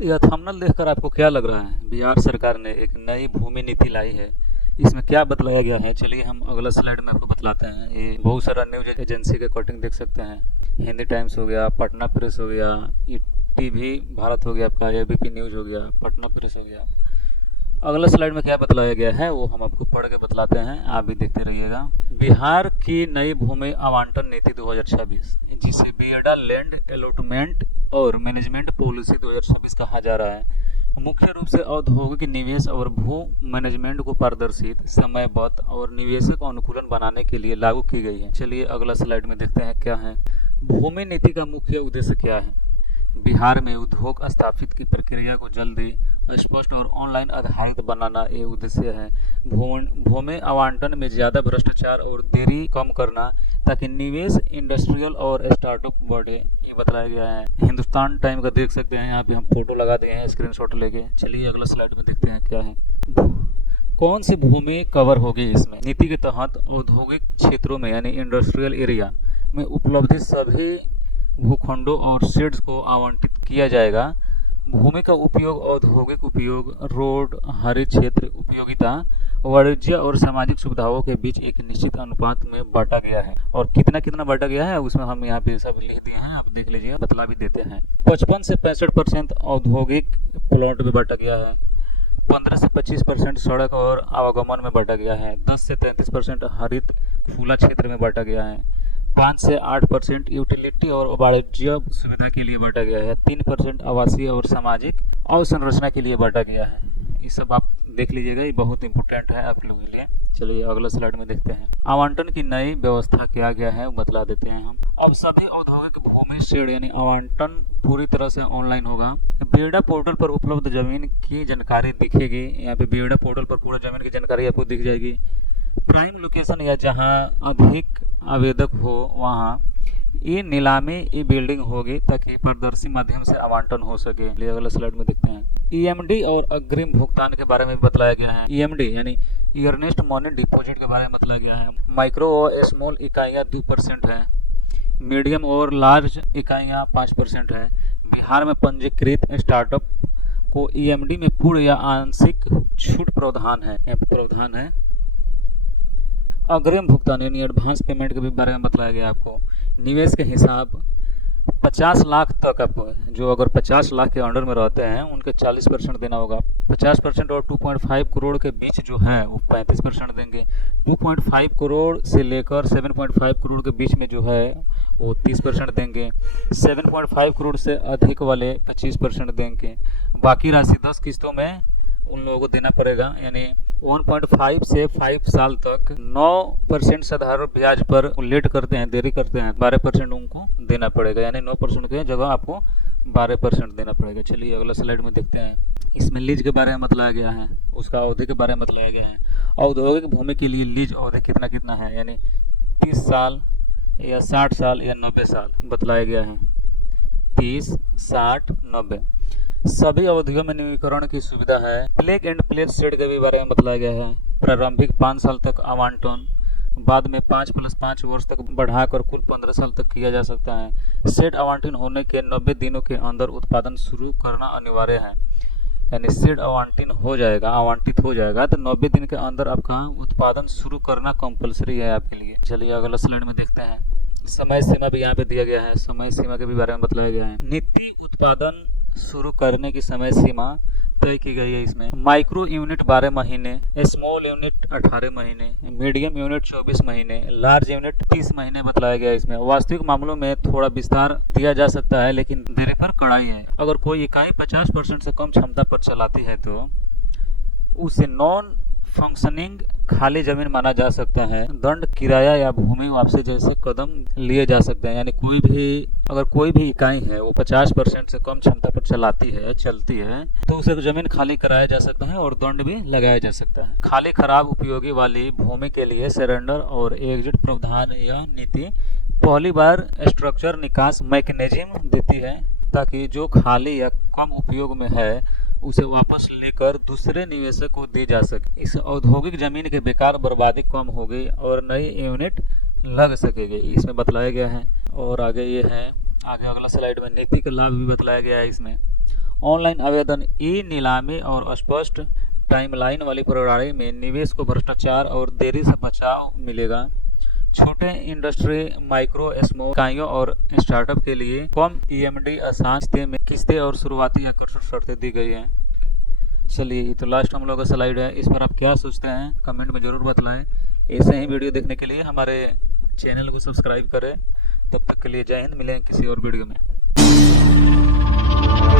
यह थंबनेल देखकर आपको क्या लग रहा है? बिहार सरकार ने एक नई भूमि नीति लाई है। इसमें क्या बतलाया गया है, चलिए हम अगला स्लाइड में आपको बतलाते हैं। ये बहुत सारा न्यूज एजेंसी के कटिंग देख सकते हैं। हिंदी टाइम्स हो गया, पटना प्रेस हो गया, ये टीवी भारत हो गया, आपका एबीपी न्यूज हो गया, पटना प्रेस हो गया। अगला स्लाइड में क्या बतलाया गया है वो हम आपको पढ़ के बतलाते हैं, आप भी देखते रहिएगा। बिहार की नई भूमि आवंटन नीति 2026, जिसे बियडा लैंड अलॉटमेंट और मैनेजमेंट पॉलिसी 2026 कहा जा रहा है, मुख्य रूप से औद्योगिक निवेश और भू मैनेजमेंट को पारदर्शित, समयबद्ध और निवेशक अनुकूलन बनाने के लिए लागू की गई है। चलिए अगला स्लाइड में देखते हैं क्या है। भूमि नीति का मुख्य उद्देश्य क्या है? बिहार में उद्योग स्थापित की प्रक्रिया को जल्दी, स्पष्ट और ऑनलाइन आधारित बनाना ये उद्देश्य है। भूमि आवंटन में ज़्यादा भ्रष्टाचार और देरी कम करना, ताकि निवेश, इंडस्ट्रियल और स्टार्टअप बढ़े, ये बताया गया है। हिंदुस्तान टाइम का देख सकते हैं, यहाँ पे हम फोटो लगा दिए हैं स्क्रीनशॉट लेके। चलिए अगला स्लाइड में देखते हैं क्या है। कौन सी भूमि कवर होगी इसमें? नीति के तहत औद्योगिक क्षेत्रों में यानी इंडस्ट्रियल एरिया में उपलब्ध सभी भूखंडों और शेड्स को आवंटित किया जाएगा। भूमि का उपयोग औद्योगिक उपयोग, रोड, हरित क्षेत्र उपयोगिता, वाणिज्य और सामाजिक सुविधाओं के बीच एक निश्चित अनुपात में बांटा गया है। और कितना कितना बांटा गया है उसमें हम यहाँ पे सब लिख दिए हैं, आप देख लीजिए, बतला भी देते हैं। 55 से 65% औद्योगिक प्लॉट में बांटा गया है। 15 से 25% सड़क और आवागमन में बांटा गया है। 10 से 33% हरित खुला क्षेत्र में बांटा गया है। 5 से 8% यूटिलिटी और वाणिज्य सुविधा के लिए बांटा गया है। 3% आवासीय और सामाजिक अवसंरचना के लिए बांटा गया है। ये सब आप देख लीजिएगा, ये बहुत इंपॉर्टेंट है आप लोगों के लिए। चलिए अगला स्लाइड में देखते हैं। आवंटन की नई व्यवस्था क्या क्या है वो बतला देते हैं हम। अब सभी औद्योगिक भूमि शेड यानी आवंटन पूरी तरह से ऑनलाइन होगा। बियडा पोर्टल पर उपलब्ध जमीन की जानकारी दिखेगी। यहाँ पे बियडा पोर्टल पर पूरा जमीन की जानकारी आपको दिख जाएगी। प्राइम लोकेशन या जहां अधिक आवेदक हो वहां ये नीलामी, ये बिल्डिंग होगी, ताकि पारदर्शी माध्यम से आवंटन हो सके। अगला स्लाइड में देखते हैं। ईएमडी और अग्रिम भुगतान के बारे में भी बतलाया गया है। ईएमडी यानी अर्नेस्ट मनी डिपॉजिट के बारे में बतलाया गया है। माइक्रो और स्मॉल इकाइयाँ 2% है। मीडियम और लार्ज इकाइयाँ 5% है। बिहार में पंजीकृत स्टार्टअप को ईएमडी में पूर्ण या आंशिक छूट प्रावधान है, प्रावधान है। अग्रिम भुगतान यानी एडवांस पेमेंट के भी बारे में बताया गया आपको। निवेश के हिसाब 50 लाख तक, आपको जो अगर 50 लाख के अंडर में रहते हैं उनके 40% देना होगा। 50% और 2.5 करोड़ के बीच जो है वो 35% देंगे। 2.5 करोड़ से लेकर 7.5 करोड़ के बीच में जो है वो 30% देंगे। 7.5 करोड़ से अधिक वाले 25% देंगे। बाकी राशि 10 किस्तों में उन लोगों को देना पड़ेगा। यानी 1.5 से 5 साल तक 9% साधारण ब्याज पर लेट करते हैं, देरी करते हैं, 12% उनको देना पड़ेगा। यानी 9% की जगह आपको 12% देना पड़ेगा। चलिए अगला स्लाइड में देखते हैं। इसमें लीज के बारे में बतलाया गया है, उसका अवधि के बारे में बतलाया गया है। औद्योगिक भूमि के लिए लीज अवधि कितना कितना है, यानी 30 साल या 60 साल या 90 साल बतलाया गया है। 30, 60, 90 सभी अवधियों में नवीकरण की सुविधा है। प्लेग एंड प्लेट शेड के भी बारे में बताया गया है। प्रारंभिक 5 साल तक आवंटन, बाद में 5+5 वर्ष तक बढ़ाकर कुल 15 साल तक किया जा सकता है। शेड आवंटन होने के 90 दिनों के अंदर उत्पादन शुरू करना अनिवार्य है। यानी शेड आवंटित हो जाएगा तो 90 दिन के अंदर आपका उत्पादन शुरू करना कंपलसरी है आपके लिए। चलिए अगला स्लाइड में देखते हैं। समय सीमा भी यहाँ पे दिया गया है, समय सीमा के भी बारे में बताया गया है। नीति उत्पादन शुरू करने की समय सीमा तय की गई है। इसमें माइक्रो यूनिट 12 महीने, स्मॉल यूनिट 18 महीने, मीडियम यूनिट 24 महीने, लार्ज यूनिट 30 महीने बताया गया है। इसमें वास्तविक मामलों में थोड़ा विस्तार दिया जा सकता है, लेकिन देने पर कड़ाई है। अगर कोई इकाई 50% से कम क्षमता पर चलाती है तो उसे नॉन फंक्शनिंग खाली जमीन माना जा सकता है। दंड, किराया या भूमि वापसी जैसे कदम लिए जा सकते हैं। यानी अगर कोई भी इकाई है वो 50% से कम क्षमता पर चलती है तो उसे जमीन खाली कराया जा सकता है और दंड भी लगाया जा सकता है। खाली खराब उपयोगी वाली भूमि के लिए सरेंडर और एग्जिट प्रावधान यह नीति पहली बार स्ट्रक्चर निकास मैकेनिज्म देती है, ताकि जो खाली या कम उपयोग में है उसे वापस लेकर दूसरे निवेशक को दी जा सके। इस औद्योगिक जमीन के बेकार बर्बादी कम होगी और नई यूनिट लग सकेगी, इसमें बतलाया गया है। और आगे ये है, आगे अगला स्लाइड में नीति का लाभ भी बतलाया गया है। इसमें ऑनलाइन आवेदन, ई नीलामी और स्पष्ट टाइमलाइन वाली प्रणाली में निवेश को भ्रष्टाचार और देरी से बचाव मिलेगा। छोटे इंडस्ट्री, माइक्रो स्मॉल इकाइयों और स्टार्टअप के लिए कम ईएमडी, आसान किस्तें और शुरुआती आकर्षक शर्तें दी गई हैं। चलिए, तो लास्ट हम लोग का स्लाइड है, इस पर आप क्या सोचते हैं कमेंट में ज़रूर बतलाएं। ऐसे ही वीडियो देखने के लिए हमारे चैनल को सब्सक्राइब करें। तब तक के लिए जय हिंद, मिलेंगे किसी और वीडियो में।